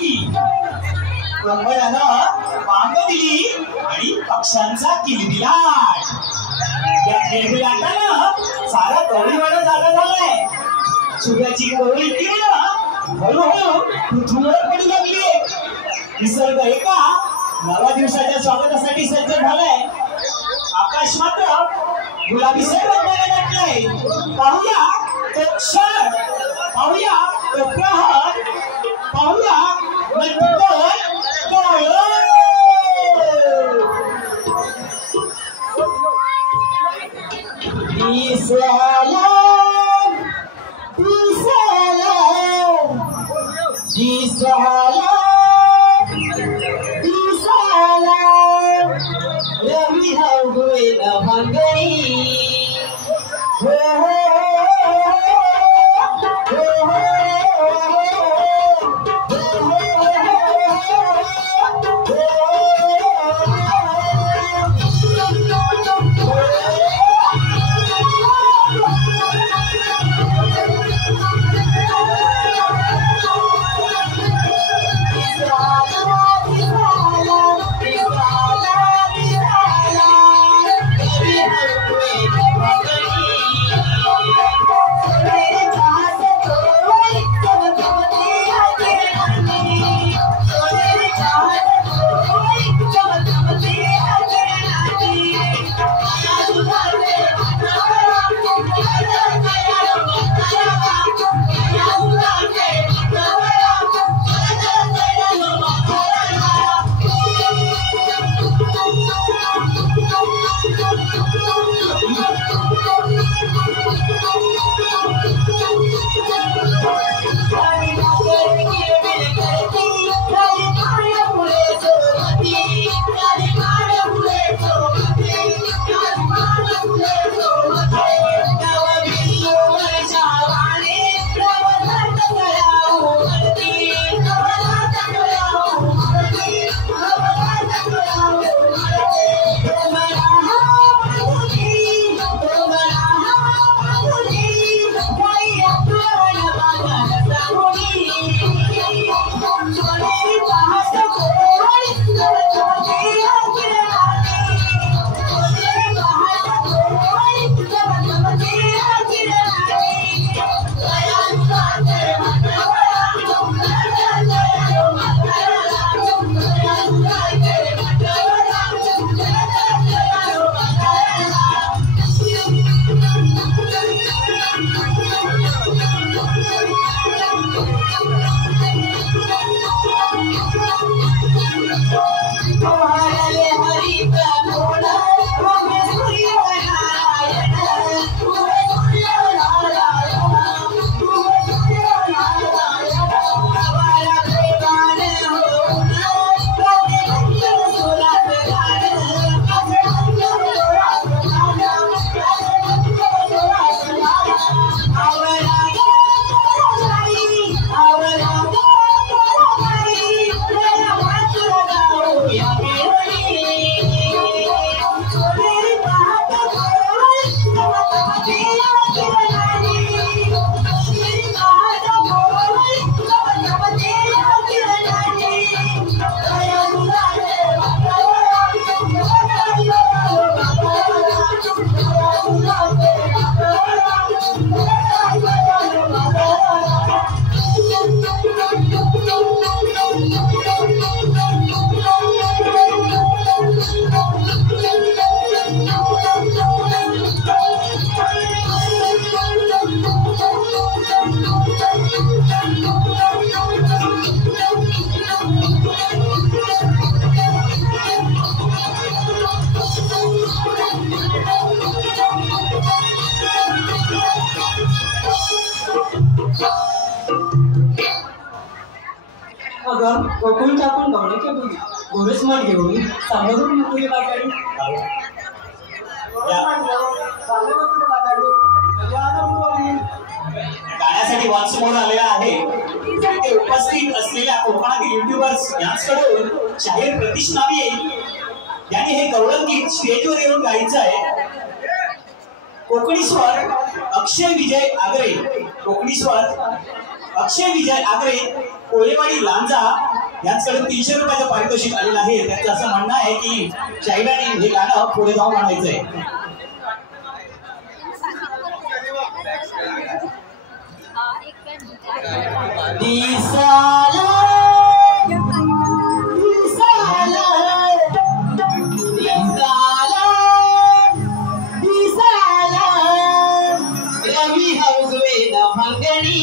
की कमळानं बांध दिली आणि पक्ष्यांचा किलबिलाट. या किलबिलाटानं सारा कवळीवाडा जागा झालाय. सूर्याची कोवळी किरण हळूहळू पृथ्वीवर पडू लागली. निसर्ग एका नव्या दिवसाच्या स्वागतासाठी सज्ज झालाय. आकाश मात्र गुलाबी रंगाने नटलंय. पाहूया तो क्षण, पाहूया तो प्रहर, पाहूया कोकण टाकून गाण्याच्या बोली गोरसमान घेऊन सामोरून मुकुले बाजारी गाण्यासाठी वाचमोर आलेला आहे. ते उपस्थित असलेल्या कोकणातील युट्यूबर्स यांच्याकडून शाहीर प्रतीश नावी यांनी हे गवळण गीत स्टेजवर येऊन गायचं आहे. कोकणी स्वर अक्षय विजय आगरे, कोकणी स्वर अक्षय विजय आगरे, कोळेवाडी लांजा यांच्याकडे 300 रुपयाचं पारितोषिक आलेलं आहे. त्यांचं असं म्हणणं आहे की शाहिराने हे गाणं पुढे जाऊन म्हणायचंय. रवी हौगवे न भंगणी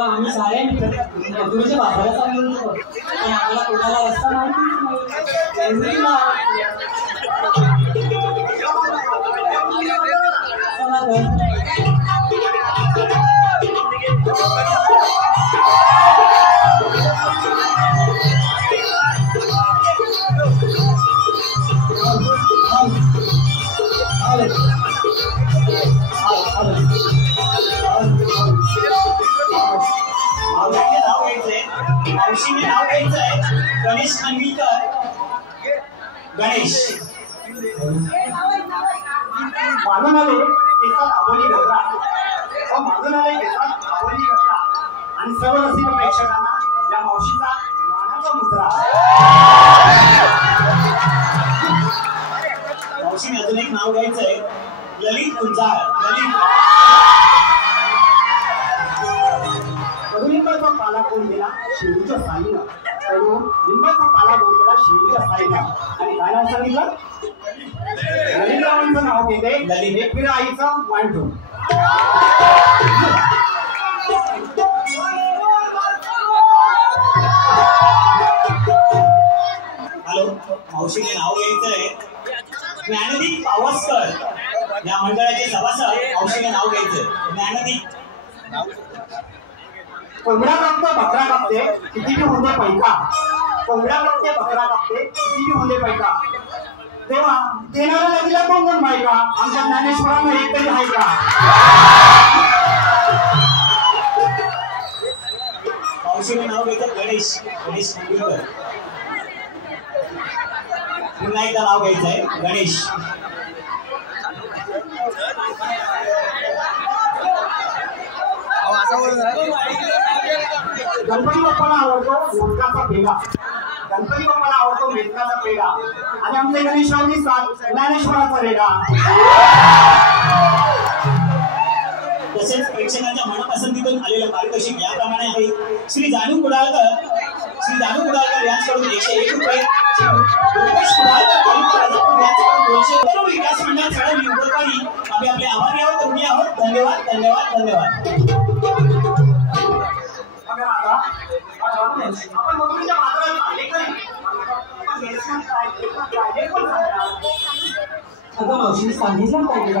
आम्ही सारे मधुरच्या बाजारात चाललो होतो पण आम्हाला कोणाला रस्ता माहिती मावशीने नाव घ्यायचंय गणेश खानविलकर. गणेश मागून आले केसात आबोली घातला मागून आले केसात आबोली घातला आणि सर्व रसिक प्रेक्षकांना या मावशीचा मानाचा मुद्रा. मावशीने अजून एक नाव घ्यायचंय ललित गुंजाळ. ललित कडुलिंबाचा पाला कोण गेला शेळीच्या साईला. कडुलिंबाचा पाला कोण गेला शेळीच्या साईला आणि काय नाव सांगितलं ललितरावांचं नाव घेते. ललित एकविरा आईचा वांटू. हॅलो मावशीने नाव घ्यायचंय ज्ञानदीप पावसकर. या मंडळाचे सभासद मावशीने नाव घ्यायचंय ज्ञानदीप. कोंबडा कापते बकरा कापते किती बी होते पैका. कोंबडा कापते बकरा कापते किती बी होते पैका. तेव्हा देणाऱ्या नदीला कोण कोण बायका. आमच्या ज्ञानेश्वरांना एक तरी आहे का. मावशीने नाव घ्यायचं गणेश. गणेश खानविलकर. पुन्हा एकदा नाव घ्यायचंय गणेश. गणपती बाप्पाला आवडतो मोदकाचा पेढा. गणपती बाप्पाला आवडतो मेदकाचा पेढा आणि आमचे गणेशरावनी ज्ञानेश्वराचा रेडा. तसेच प्रेक्षकांच्या मनपसंतीतून आलेलं पारितोषिक याप्रमाणे आहे. श्री जानू कुडाळकर. श्री जानू कुडाळकर यांच्याकडून 101 रुपये. रुपेश कुडाळकर यांच्याकडून 200. विकास मंडळ चढवली उपकारी आम्ही आपले आभारी आहोत. ऋणी आहोत. धन्यवाद धन्यवाद धन्यवाद. आपण मधुरीच्या बाजारात आले तरी अगं मावशीने सांगितलं पाहिजे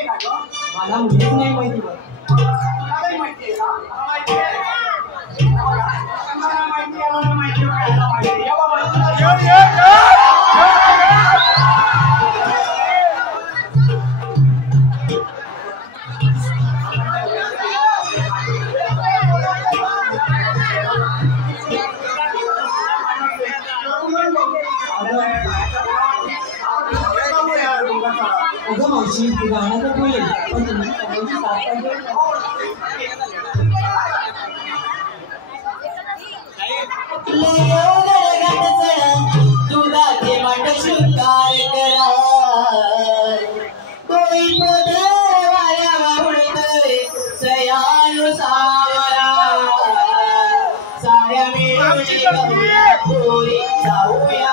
आहे का ग? मला मुलीच नाही माहिती बघ. तुला माहिती आहे का? मला माहिती आहे. मला माहिती आहे, मला माहिती आहे, मला माहिती आहे. या बाबा, अगं मावशी ती गाणं तर बोलेल पण तुम्ही सगळ्यांची साथ पाहिजे. दुधाचे माठ शृंगार करा कोई पदर वाऱ्यावर उडतोय सयानु सावरा साऱ्या मिळून गोरी जाऊया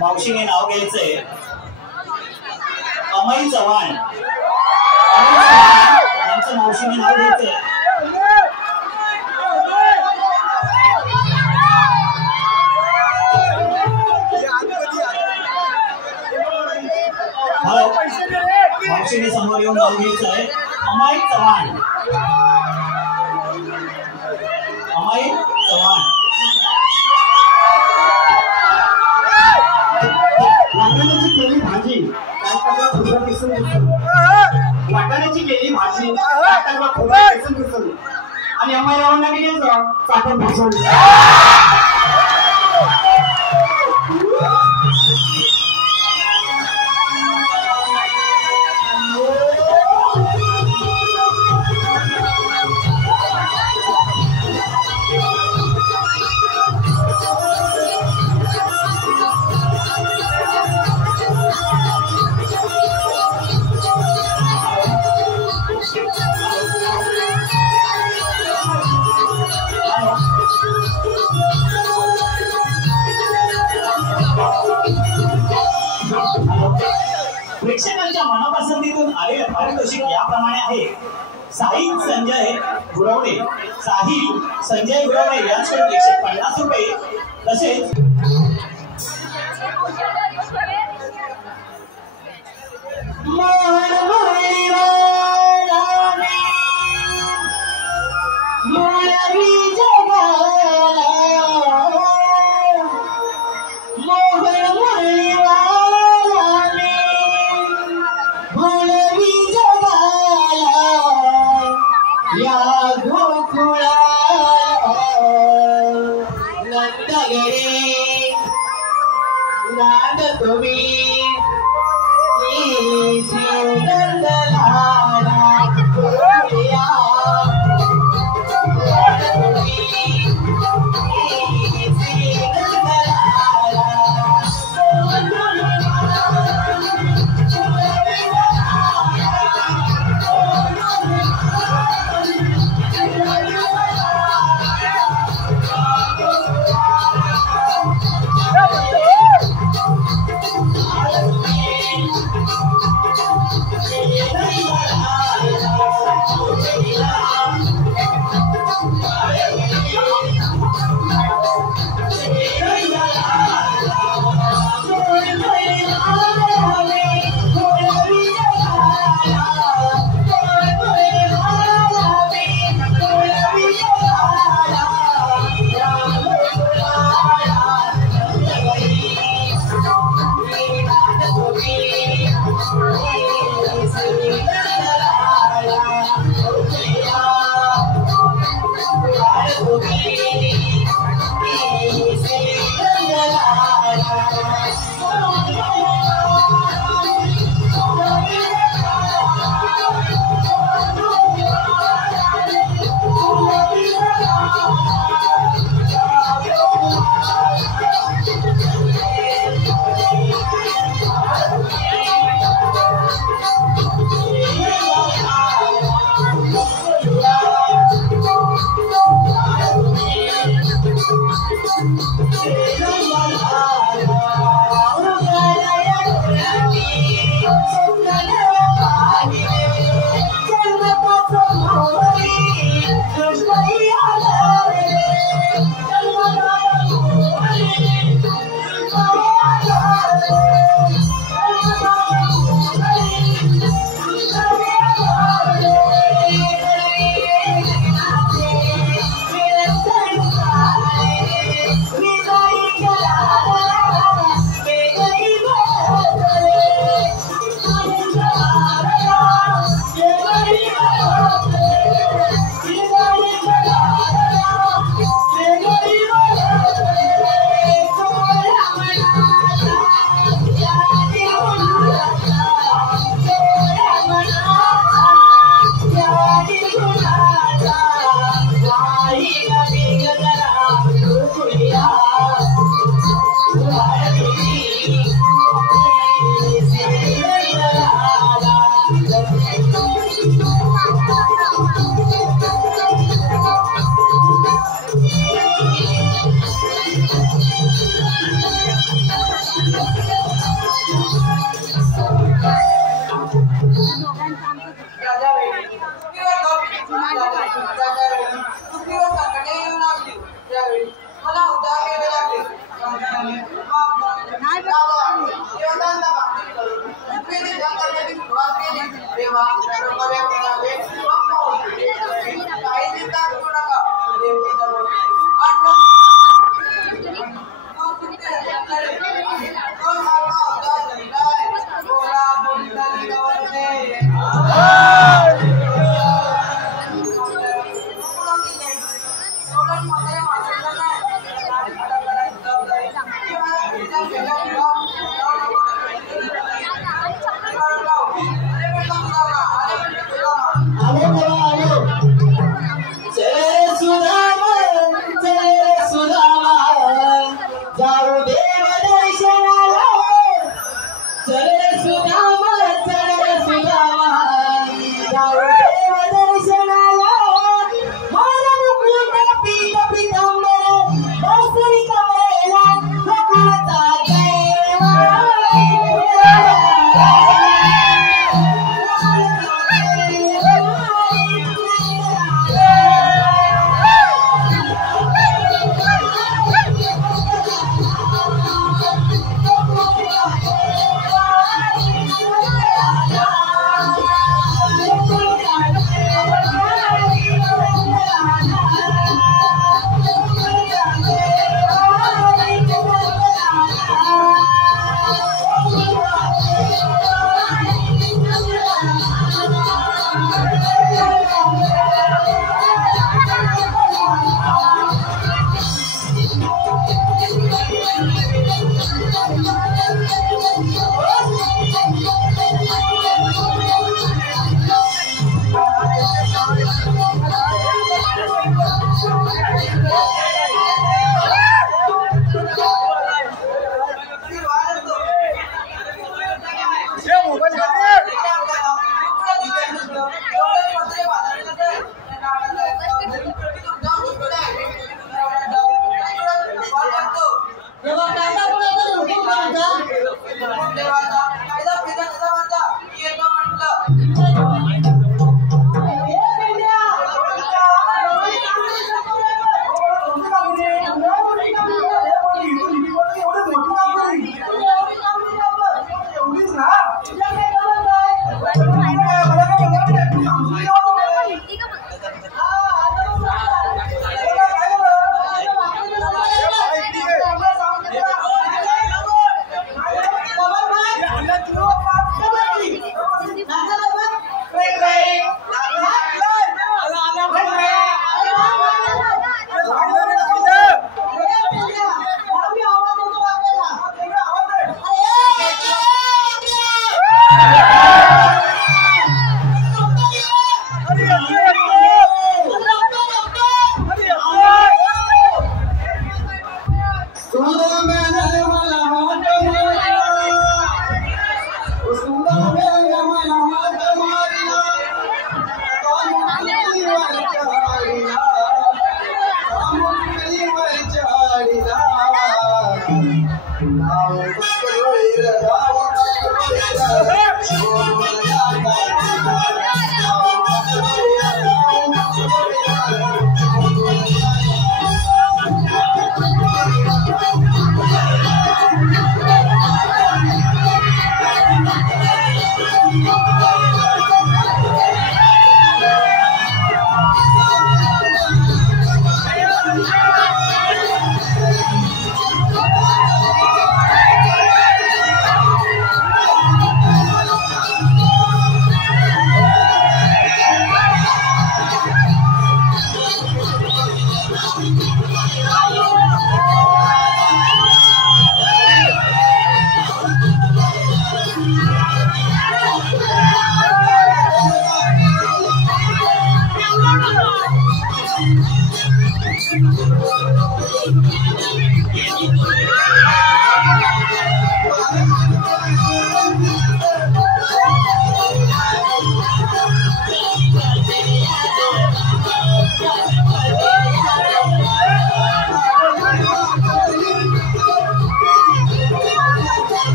मावशीने नाव घ्यायचंय अमय चव्हाण. यांचं मावशीने नाव घ्यायचंय. हॅलो, मावशीने समोर येऊन नाव घ्यायचंय अमय चव्हाण. अमय चव्हाण. वाटाण्याची केली भाजी ताटातला खोबरा किसून वाटाण्याची केली भाजी ताटातला खोबरा किसून आणि अम्माई रावांना गेली साखर भाजून प्रेक्षकांच्या मनापसंतीतून आलेले पारितोषिक याप्रमाणे आहे. साहिल संजय गुरवणे यांच्याकडून 150 रुपये, तसेच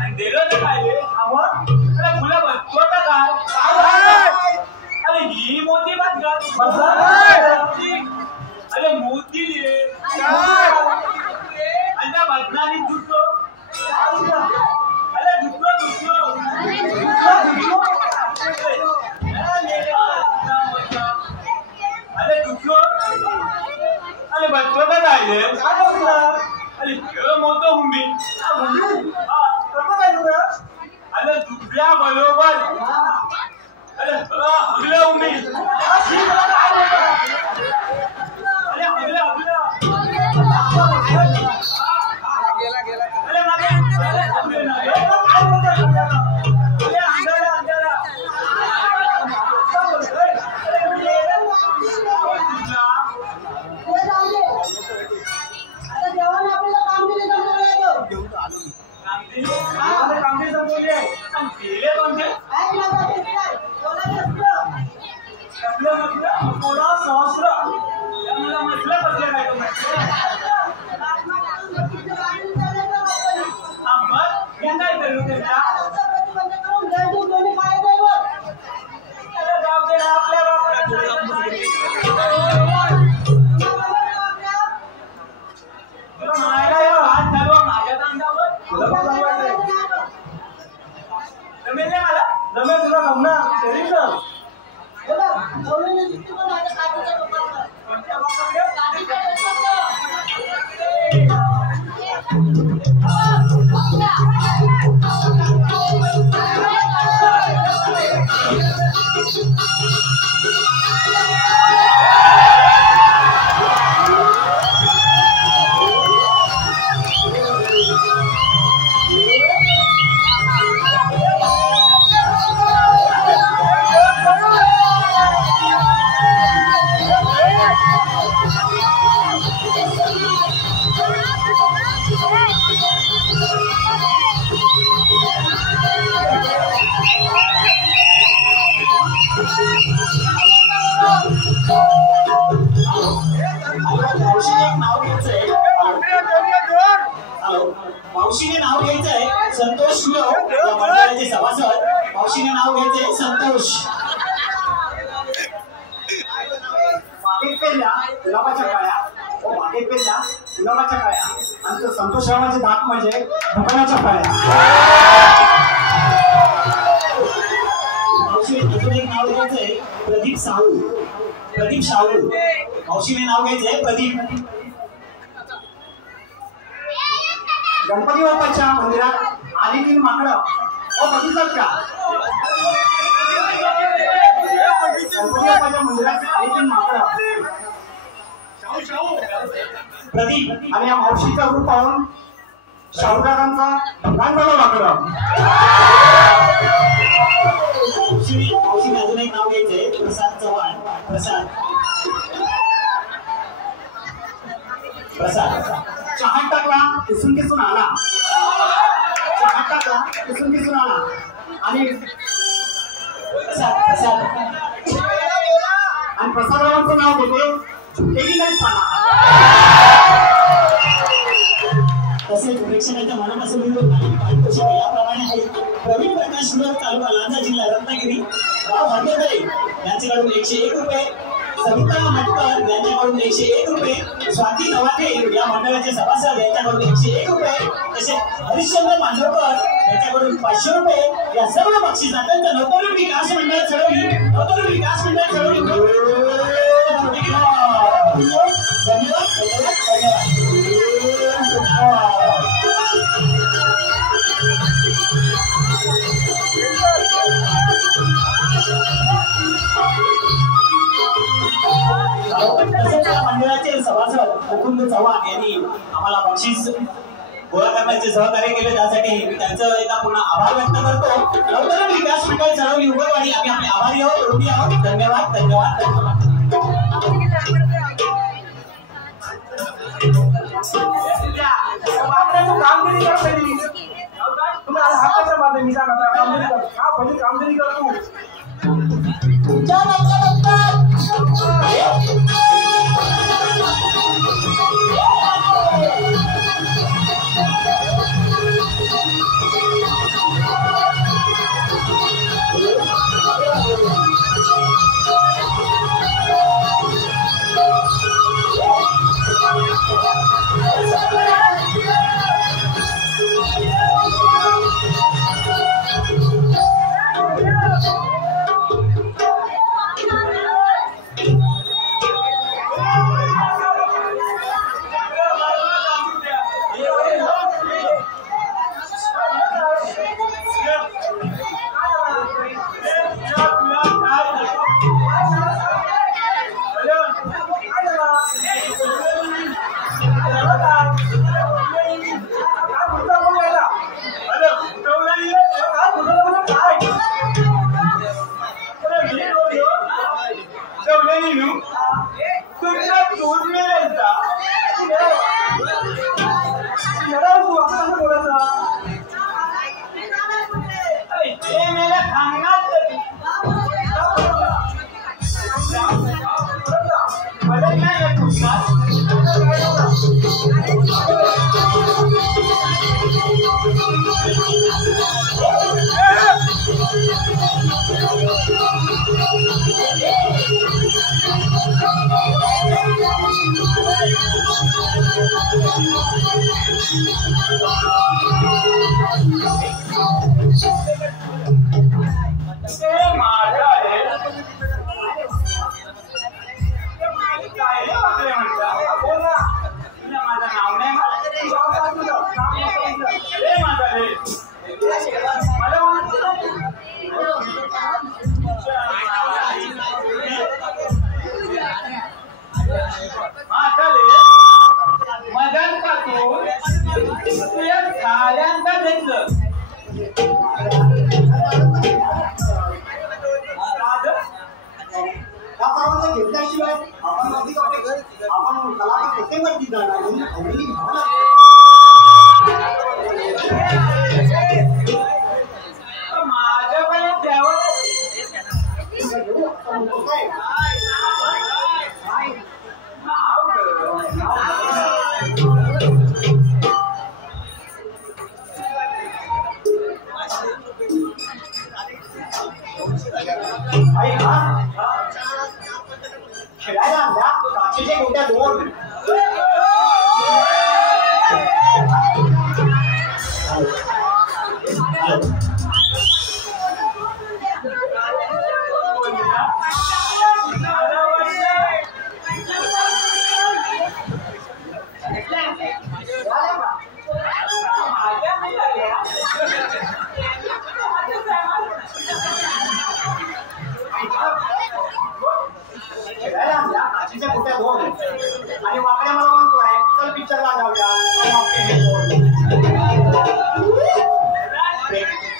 आणि दिलं तर काय अरे मोती अरे बदनामी दुसरो अरे दुसरो अरे दुसरो अरे बच्चों का राहिले अरे मोठं हुंबी अरे दुसऱ्या बरोबर अरे हगल्या हुंबी अरे हगल्या मावशीने नाव घ्यायचंय संतोष शिवराव या मंडळाचे सभासद मावशीने नाव घ्यायचंय संतोष मागे पेरल्या गुलाबाच्या काळ्या मागे पेरल्या गुलाबाच्या काळ्या आणि तो संतोषरावांचे दात म्हणजे दुकानाच्या काळ्या मावशीने अजून एक नाव घ्यायचंय प्रदीप शाहू मावशीने नाव घ्यायचंय प्रदीप गणपती बाप्पाच्या मंदिरात आली तीन माकडं बघितलं का गणपती बाप्पाच्या मंदिरात आली तीन माकडं प्रदीप आणि या मावशीचं रूप पाहून शाहूकारांचा ढगान झालं माकडं मावशीने अजून एक नाव घ्यायचंय प्रसाद चव्हाण प्रसाद चहा टाकला किसून आला आणि प्रसादरावांचं नाव घेते झुकेली नाही पाना तसेच प्रेक्षकांच्या मनात असं याप्रमाणे आहे प्रवीण प्रकाश सुरत तालुका लांजा जिल्हा रत्नागिरी गाव हरदोदरे यांच्याकडून 101 रुपये सविता मटकर यांच्याकडून 101 रुपये स्वाती नवाटे या मंडळाचे सभासद यांच्याकडून 101 रुपये तसेच हरिश्चंद्र मांजरकर यांच्याकडून 500 रुपये या सर्व बक्षीस त्यांचं नवतरुण विकास मंडळ चळवली मंडळाचे सभासद मुकुंद चव्हाण यांनी आम्हाला बक्षीस गोळा करण्याचे सहकार्य केले त्यासाठी मी त्यांचं एकदा पुन्हा आभार व्यक्त करतो नवतरुण विकास मंडळ चळवली उगववाडी आम्ही आपले आभारी आहोत धन्यवाद कामगिरी तुम्हाला हाताच्या माध्यमी कामगिरी करतो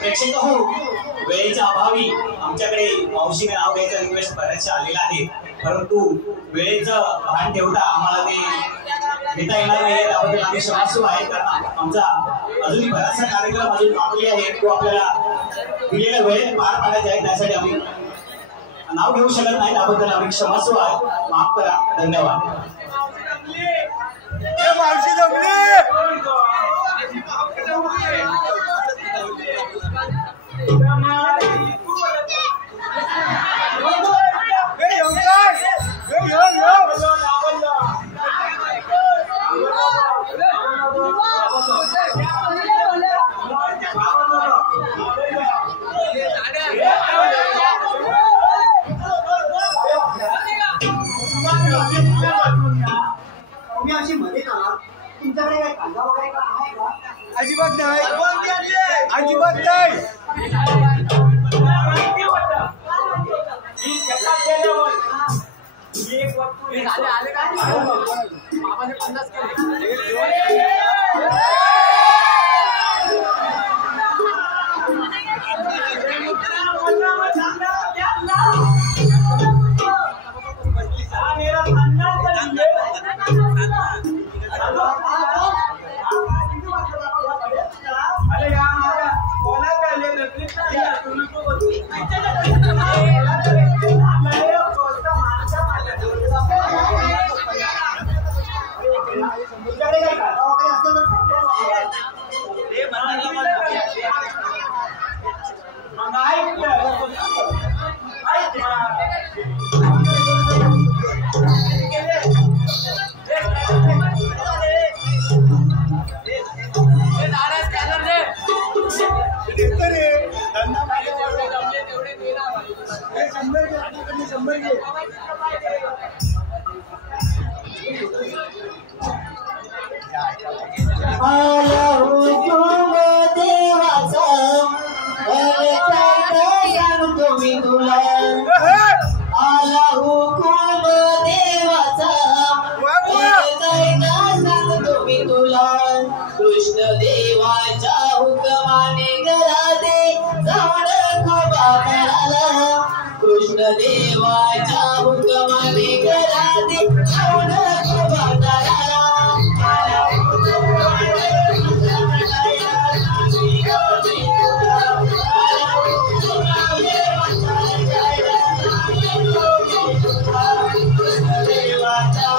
प्रेक्षक हो, वेळेच्या अभावी आमच्याकडे मावशीने नाव घ्यायचा रिक्वेस्ट बऱ्याचशा आलेला आहे, परंतु वेळेचं भान ठेवता आम्हाला ते घेता येणार नाही, त्याबद्दल आम्ही क्षमासू आहे. कारण आमचा अजूनही बराचसा कार्यक्रम अजून बाकी आहे, तो आपल्याला दिलेल्या वेळेत पार पाडायचा आहे, त्यासाठी आम्ही नाव घेऊ शकत नाही, त्याबद्दल आम्ही क्षमासू आहे, माफ करा. धन्यवाद. तुमच्याकडे काय कांदा वगैरे का आहे का? अजिबात नाही, अजिबात नाही. कृष्ण देवाच्या हुकमाने घरादे जाऊन खोबा कराला. कृष्ण देवाच्या हुकमाने घरादे जाऊन खोबा कराला. कृष्ण देवाच्या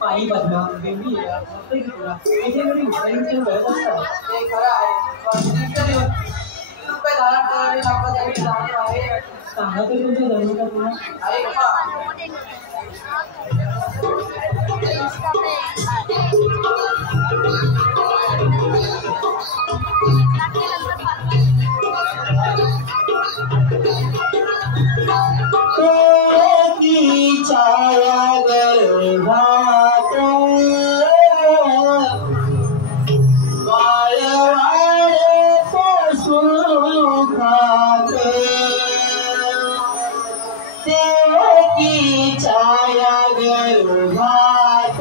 पायी बदला बेबी सांगा तरी तुमच्या जन्म का तुला छाया गर्भात वाळवाळे सुखात देवकी छाया गर्भात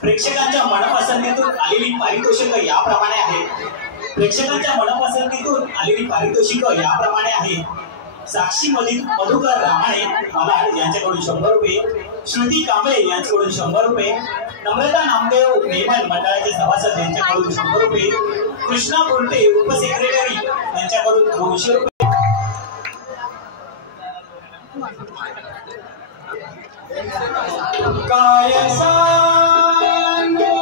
प्रेक्षकांच्या मनपसंतीतून आलेली पारितोषिक याप्रमाणे आहे. प्रेक्षकांच्या मनपसंतीतून आलेली पारितोषिक याप्रमाणे आहे. साक्षी मधुकर रामाणे मालाड यांच्याकडून 100 रुपये, श्रुती कांबळे यांच्याकडून 100 रुपये, नम्रता नामदेव नेमन मंडळाचे सभासद यांच्याकडून 100 रुपये, कृष्णा बोलटे उपसेक्रेटरी यांच्याकडून 200 रुपये. काय सांगू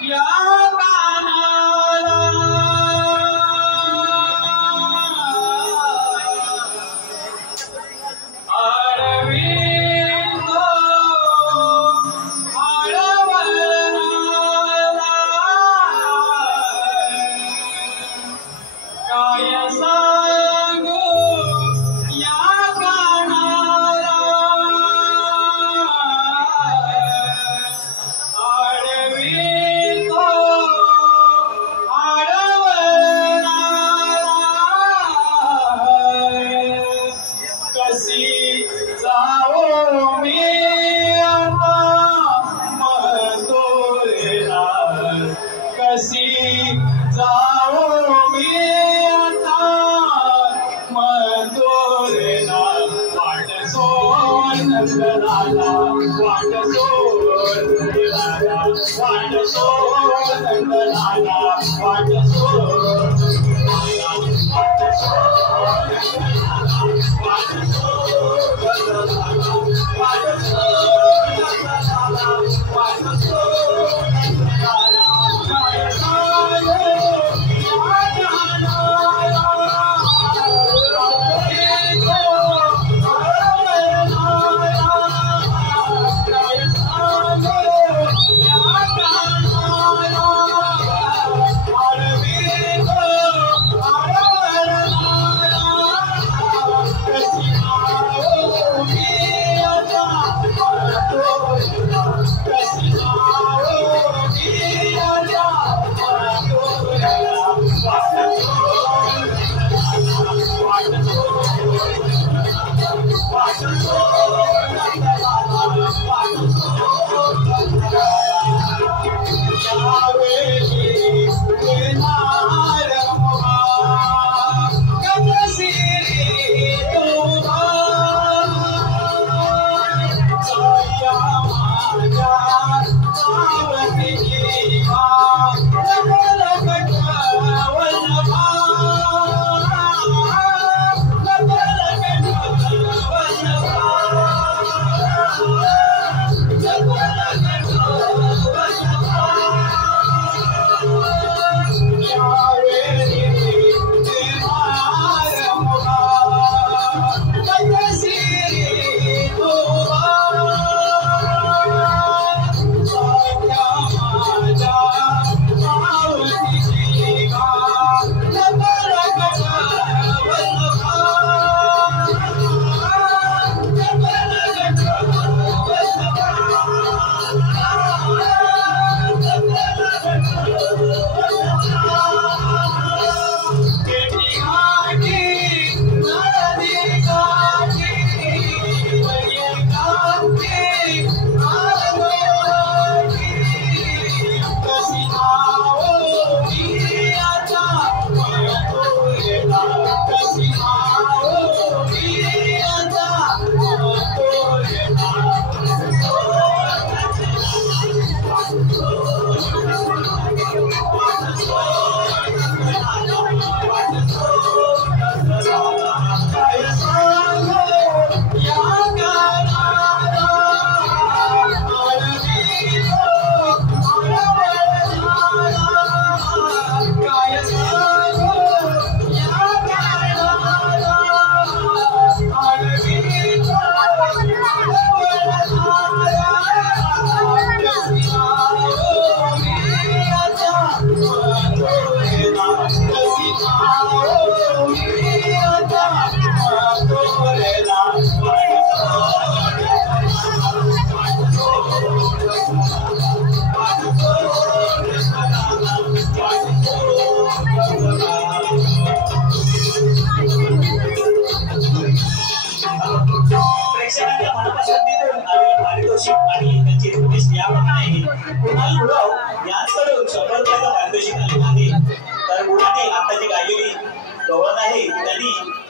या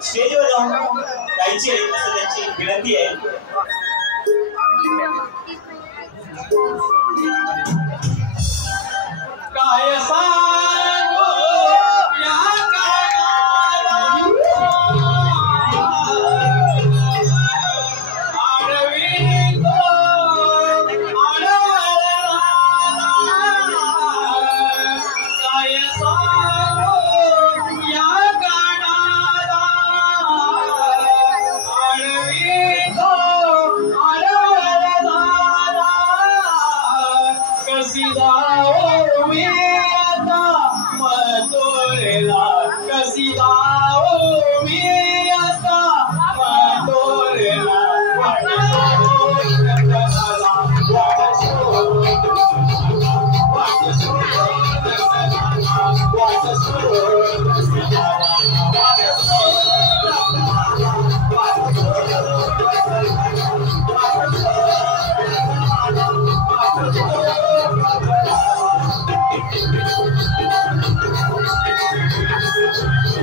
स्टेजवर जाऊन गायची असं त्यांची विनंती आहे. काय सांगू या काळाला आडवितो आडवला काय सांगू या काळाला आडवितो आडवला कशी जाओ मी आता मथुरेला कशी जाओ मी आता मथुरेला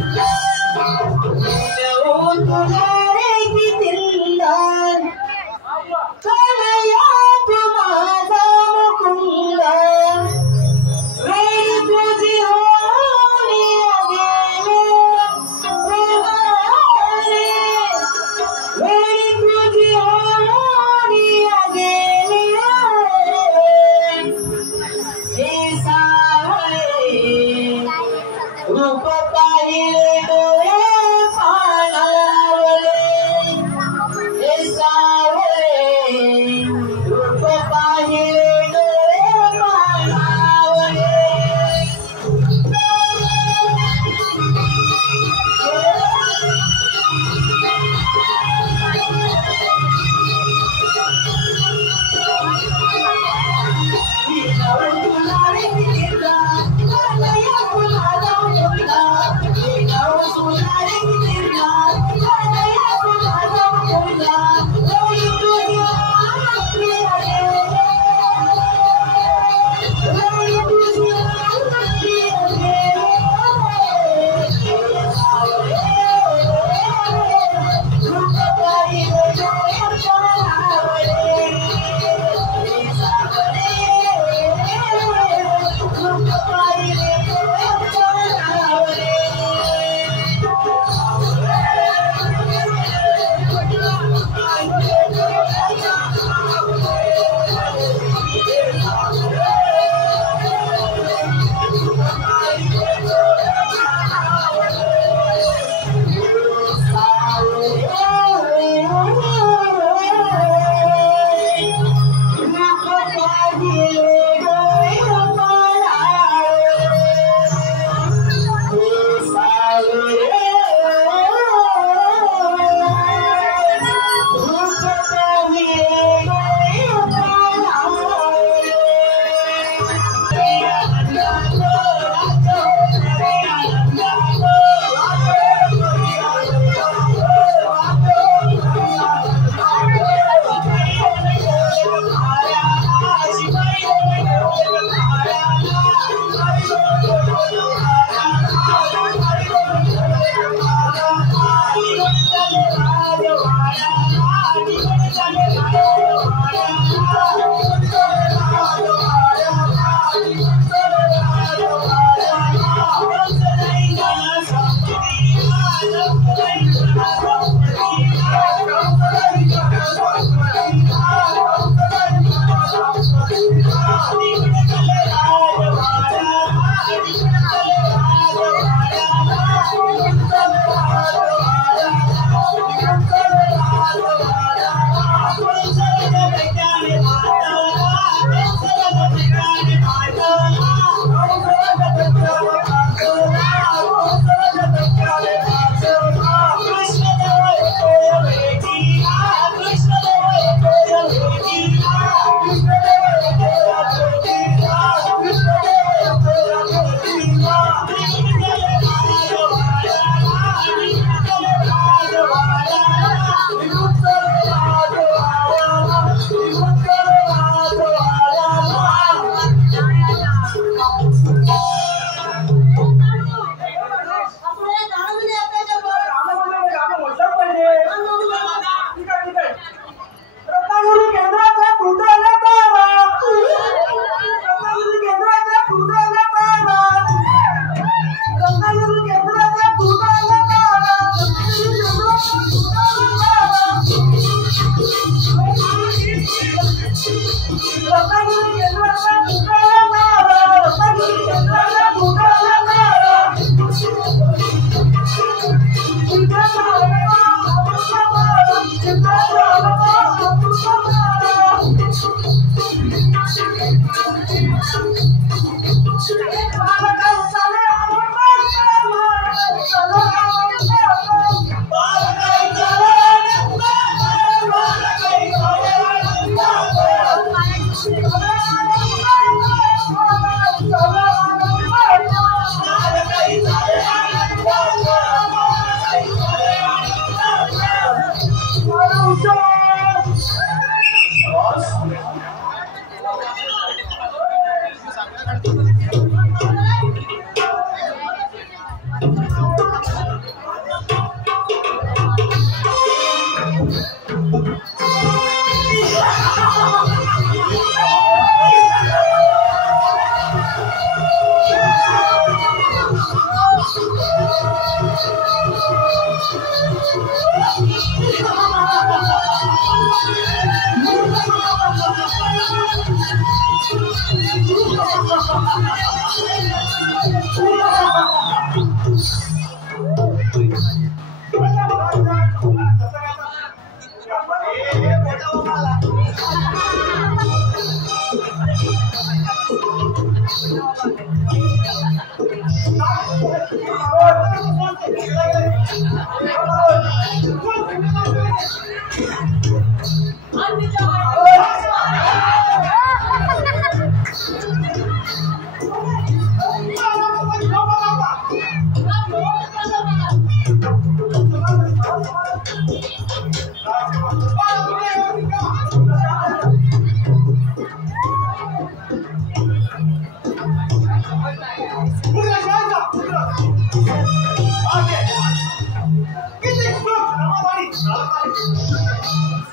Yeah.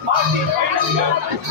Martin,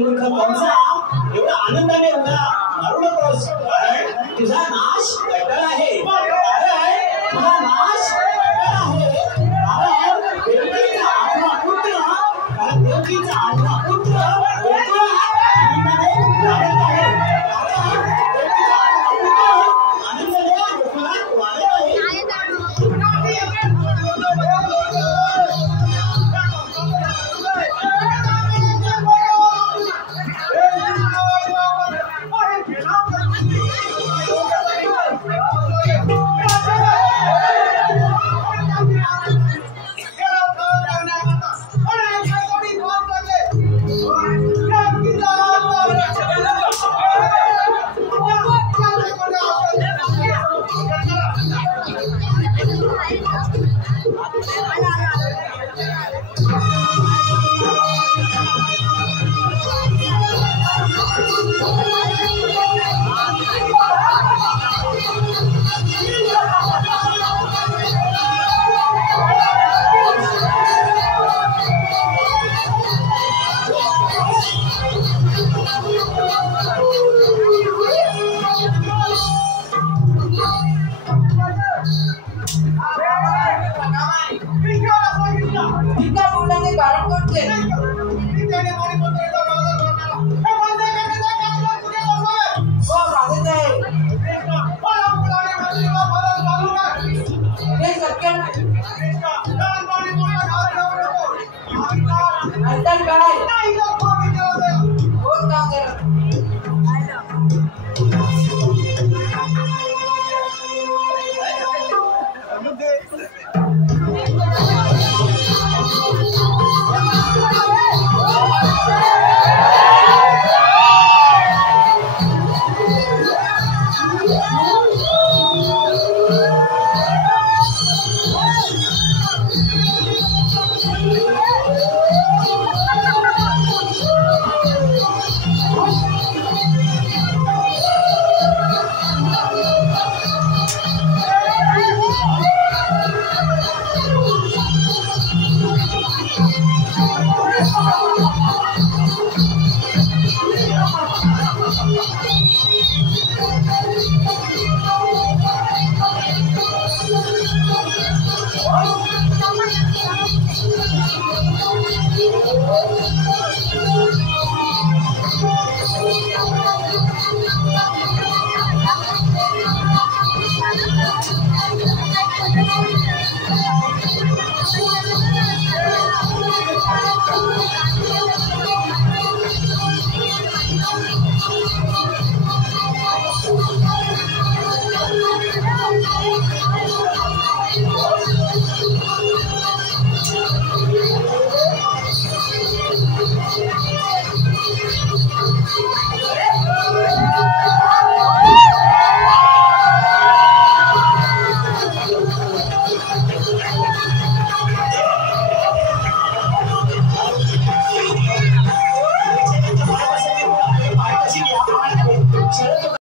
मूर्ख कंसा, एवढा आनंदाने उद्या मारू नकोस, कारण तुझा नाश कटल आहे. तुझा नाश कटल आहे. कारण देवकीचा आठवा पुत्र आनंदाने वाढत आहे. आनंदाने गोकुळात वाढत आहे.